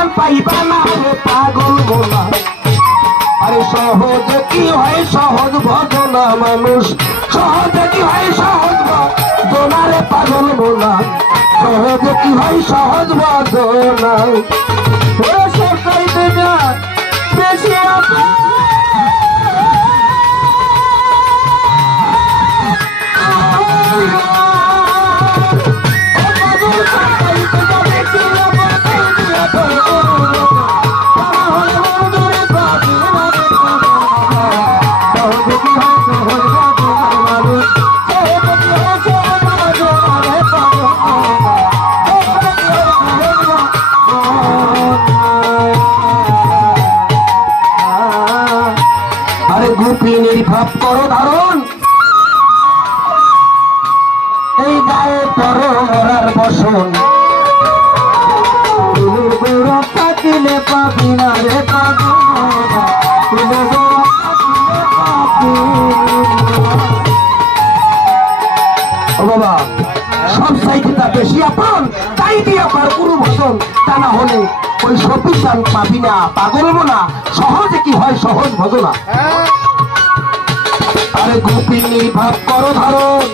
সন্তান পাইবা না রে পাগল মোলা। আরে সহজে কি হয় সহজ ভজনা মানুষ, সহজে কি হয় সহজ ভজনা রে পাগল মোলা, সহজে কি হয় সহজ ভজনা। সরকারি দেখা বেশি গোপিনীর ভাব করো ধারণ, এই গায়ে পর মরার বসন, থাকিলে পাবি না রে ও বাবা। সব সাইডে তা বেশি আপন, তাই দিয়ে আপনার গুরু ভজন, তা না হলে ওই সপিসান পাবি না পাগল মোনা, সহজে কি হয় সহজ ভজনা। আরে গোপিনী ভাব করো ধারণ,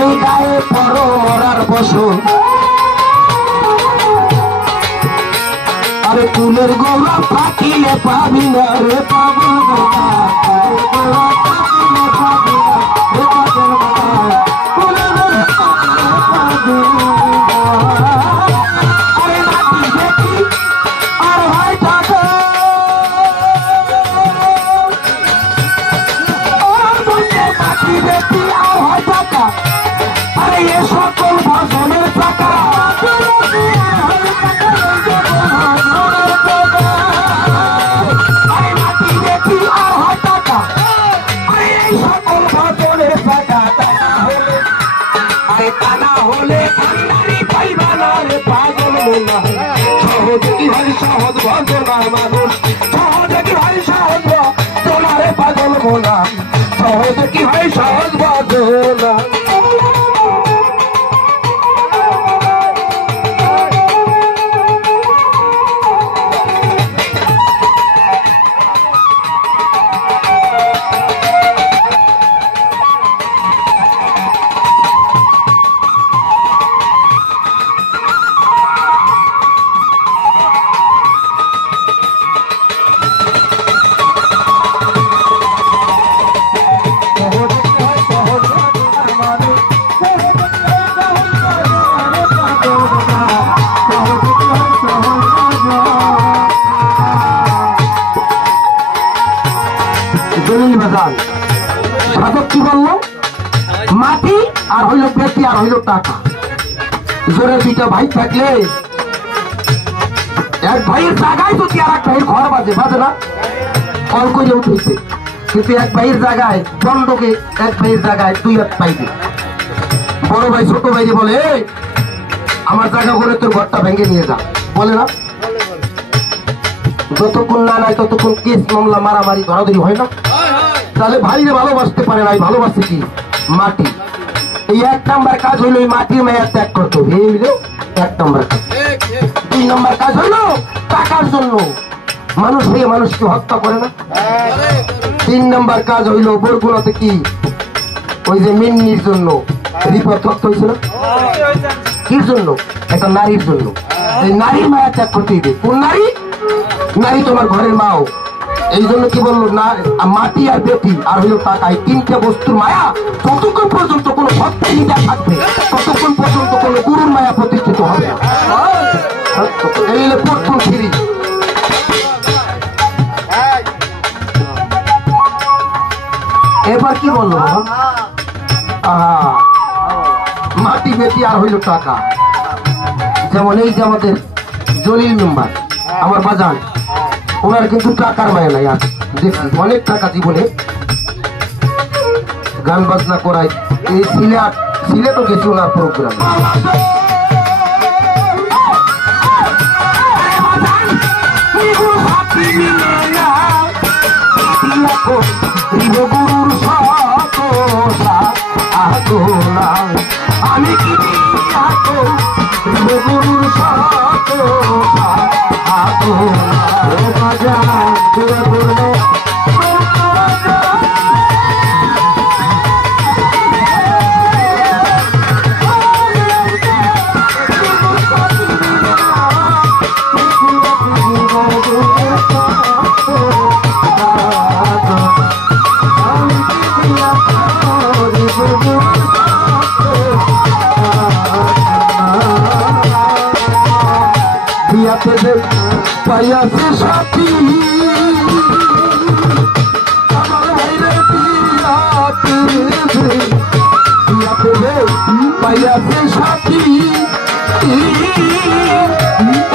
এই গায়ে পর মরার বসন, আরে কুলের গোলা ফাটিলে পাবি না রে পাগল মোনা, সহজে কি হয় সহজ ভজনা মানুষ, সহজে কি হয় সহজ ভজনা রে পাগল মোনা, সহজে কি হয় সহজ ভজনা। সাধক কি বললো, মাটি আর হইল বেটি আর হইল টাকা। জোরে দুইটা ভাই থাকলে এক ভাইয়ের জায়গায় যদি আর এক ভাইয়ের ঘর বাজে, বাজে না, কল করে উঠেছে, কিন্তু এক ভাইয়ের জায়গায় দণ্ডকে এক ভাইয়ের জায়গায় দুই হাত পাইবে। বড় ভাই ছোট ভাইরে বলে আমার জায়গা করে তোর ঘরটা ভেঙে নিয়ে যা, বলে না? যতক্ষণ না নাই ততক্ষণ কেস মামলা মারামারি ধরাধরি হয় না। তাহলে ভাইরে ভালোবাসতে পারে নাই, ভালোবাসে কি মাটি। এই এক নাম্বার কাজ হইলো এই মাটির মায়া ত্যাগ করতে হবে, এক নাম্বার কাজ। দুই নাম্বার কাজ হইলো টাকার জন্য মানুষ হয়ে মানুষকে হত্যা করে না। তিন নাম্বার কাজ হইলো বরগুনাতে কি ওই যে মিন্নির জন্য রিপোর্ট হত্যা হয়েছিল, কির জন্য? একটা নারীর জন্য। এই নারীর মায়া ত্যাগ করতে দিবে। কোন নারী? নারী তোমার ঘরের মাও। এই জন্য কি বললো না, মাটি আর বেটি আর হইলো টাকা, এই তিনটে বস্তুর মায়া ততক্ষণ পর্যন্ত কোনো ভক্তের হৃদয় থাকবে, ততক্ষণ পর্যন্ত কোনো গুরুর মায়া প্রতিষ্ঠিত হবে না। এই প্রথম সিঁড়ি। এবার কি বললো বাবা? মাটি বেটি আর হইলো টাকা। যেমন এই যে আমাদের জলিল মেম্বার আমার বাজান, ওনার কিন্তু টাকার মায়া নাই। আজ দেখছি অনেক টাকা জীবনে গান বাজনা করায়। এই সিলেটও গেছি ওনার প্রোগ্রাম। আমি কি গুরুর শত সাধনা বাজান দূরে দূরে পাইয়াছে সাথী আমার ভাইরে পাইয়াছে সাথী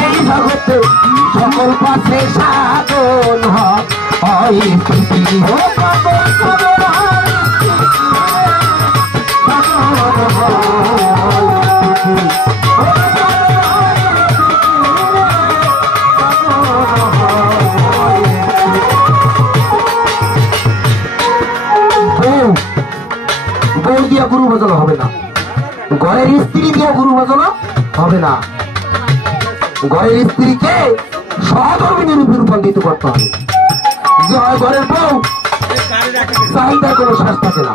এই জগতে সকল পাশে সাধন হয় বউ দিয়া গুরু ভজনা হবে না, ঘরের স্ত্রী দিয়া গুরু ভজনা হবে না, ঘরের স্ত্রীকে সহধর্মিনীর রূপে রূপান্তরিত করতে হবে। ঘরের বউ চাহিদার কোনো শ্বাস থাকে না,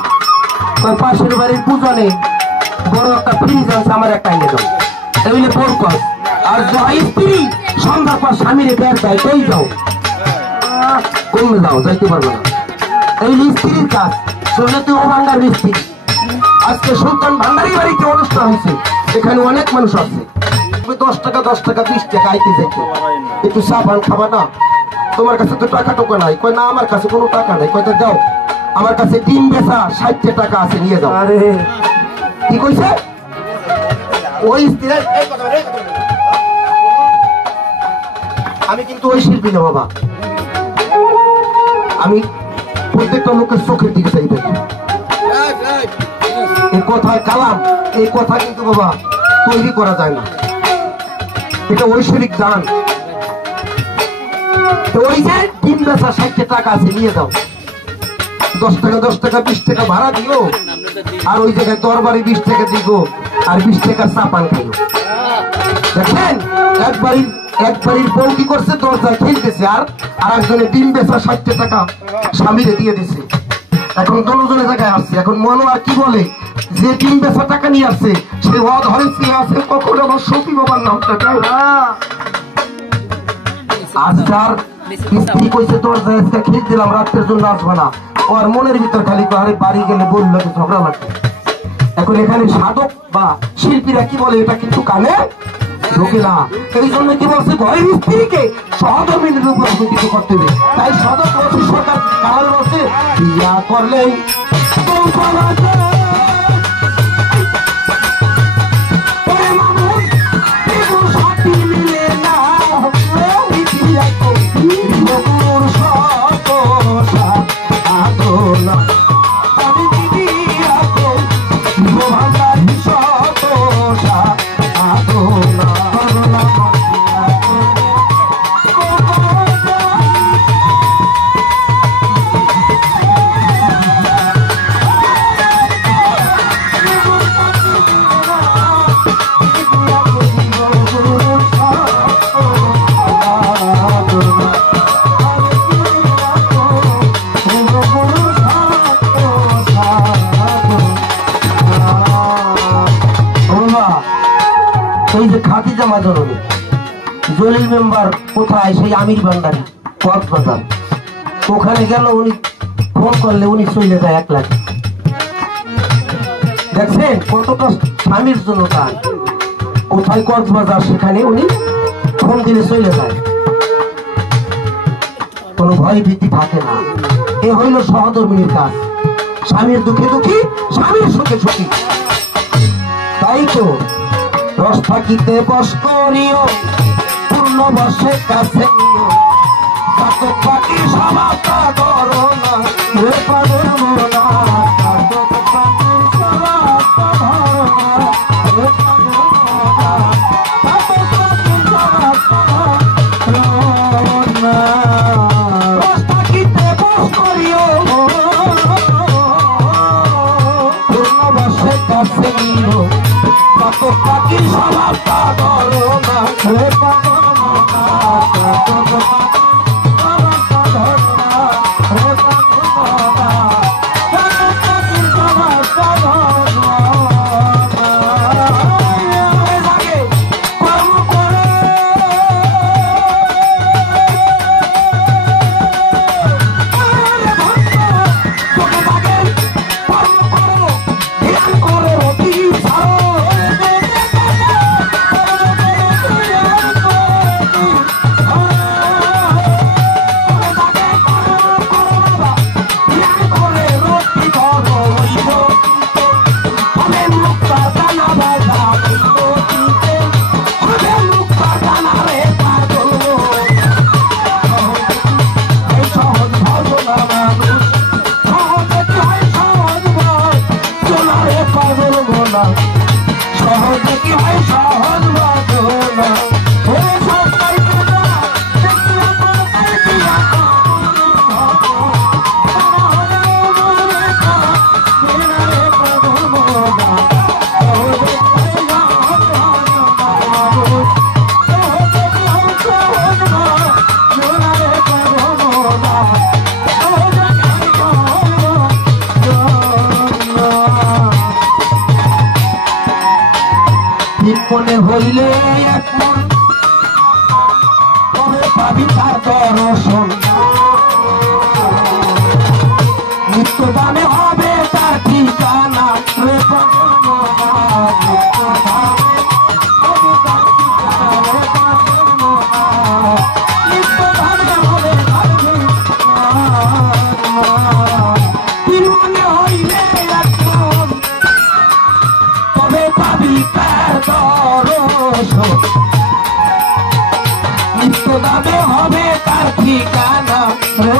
পাশের বাড়ির পূজা নেই, বড় একটা ফ্রিজ আছে আমার একটা এনে দাও, এগুলো বড় কাজ। আর স্ত্রী সন্ধ্যার পর স্বামীরে বের দেয় কই যাও কমে যাও যাইতে পারবো না, এই স্ত্রীর কাজ। শুনলে তুই ও ভান্ডার মিস্ত্রি, আজকে সুলতান ভান্ডারি বাড়িতে অনুষ্ঠান হয়েছে, এখানে অনেক মানুষ আছে, 10 টাকা 20 টাকা আইতে যাইতে একটু চা পান খাবা না, তোমার কাছে তো টাকা টোকা নাই। কয় না আমার কাছে কোনো টাকা নাই। কয়টা যাও আমার কাছে ডিম বেচা 60 টাকা আছে নিয়ে যাও। আরে কি কইছে ওই স্ত্রী? আমি কিন্তু ওই শিল্পী না বাবা, আমি প্রত্যেকটা লোকের চোখের দিকে চাই থাকি। এই কথায় কালাম, এই কথা কিন্তু বাবা তৈরি করা যায় না, এটা ঐশ্বরিক দান। ওই যে ডিম বেচা 60 টাকা আছে নিয়ে যাও, 10 টাকা 20 টাকা ভাড়া দিও, আর ওই জায়গায় দরবারে 20 টাকা দিব, আর 20 টাকা চা পান খাইও। দেখেন একবারই বউ কি করছে, দরজায় খেলতেছে, আর একজনে ডিম বেচা 60 টাকা স্বামীরে দিয়ে দিছে। এখন দলজনে জায়গায় আসছে, এখন মনো আর কি বলে, যে ডিম বেচা টাকা নিয়ে আসছে সে অধরে আছে, কখন আমার সতী বাবার নামটা আজকার স্ত্রী কইছে দরজায় খেল দিলাম, রাত্রের জন্য আসবে না। ওর মনের ভিতর খালি আরে বাড়ি গেলে বলল ঝগড়া লাগবে। এখন এখানে সাধক বা শিল্পীরা কি বলে, এটা কিন্তু কানে ঢোকে না। এই জন্য কি বলছে, ঘরের স্ত্রীকে সহধর্মিনীর রূপে অবতীর্ণ করতে হবে। তাই সদক বলছে সরকার কারণ বলছে বিয়া করলেই জলিল মেম্বার কোথায়, সেই আমির ভান্ডারি কক্সবাজার, ওখানে গেল, উনি ফোন করলে উনি চলে যায় 1 লাখ। দেখছেন কতটা স্বামীর জন্য তার, কোথায় কক্সবাজার, সেখানে উনি ফোন দিলে চলে যায়, কোনো ভয় ভীতি থাকে না। এ হইল সহধর্মিনীর কাজ, স্বামীর দুঃখে দুঃখী, স্বামীর সুখে সুখী। তাই তো রস থাকিতে বস করিও, পূর্ণ বসে কাছে পাখি সমাপ্তা করো না, পাখি স্বভাব পাগল না রে পাগল সহজে কি হয় সহজ বাজনা মনে হইলে এখন তবে পাবি তার দর্শন নিত্য দামে হবে তার ঠিকানা রে নিত্য দামে হবে মনে হইলে এখন তবে পাবি তার দর্শন নিত্য দামে হবে তার ঠিকানা রে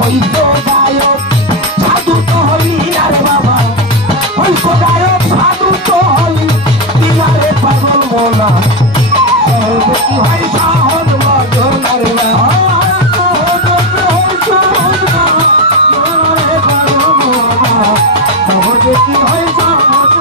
হইতো গায়ক সাধু তো হইলি না রে বাবা হইতো গায়ক সাধু তো হইলি কিনা রে পাগল মোলা সহজে কি হয় সহজ বাজনা রে সহজে কি হয় সহজ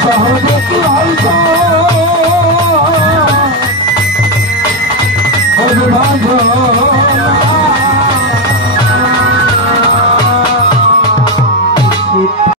সহজে কি হইতো